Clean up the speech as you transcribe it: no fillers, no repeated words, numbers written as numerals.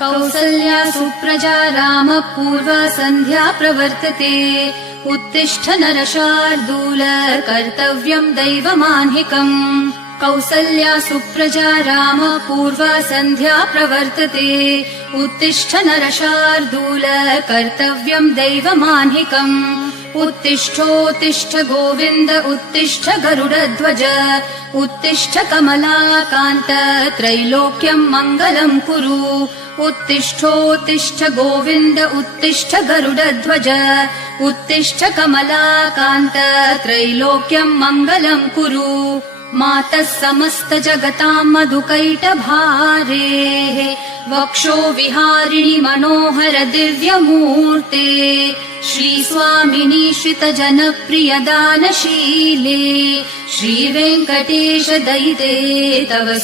कौसल्या सुप्रजा रामः पूर्वा सन्ध्या प्रवर्तते। उत्तिष्ठ नरशार्दूल कर्तव्यम् दैवमाह्निकम्। कौसल्या सुप्रजा रामः पूर्वा सन्ध्या प्रवर्तते। उत्तिष्ठ नरशार्दूल कर्तव्यम् दैवमाह्निकम्। उत्तिष्ठोत्तिष्ठ गोविन्द उत्तिष्ठ गरुडध्वज। उत्तिष्ठ कमलाकान्त त्रैलोक्यम् मङ्गलम् कुरु। उत्तिष्ठोत्तिष्ठ गोविन्द उत्तिष्ठ गरुडध्वज। उत्तिष्ठ कमलाकान्त त्रैलोक्यम् मङ्गलम् कुरु। मातः समस्त जगताम् मधुकैटभारेः वक्षो विहारिणि मनोहर दिव्यमूर्ते। श्रीस्वामिनि श्रितजनप्रिय दानशीले। श्रीवेङ्कटेश दयिते तव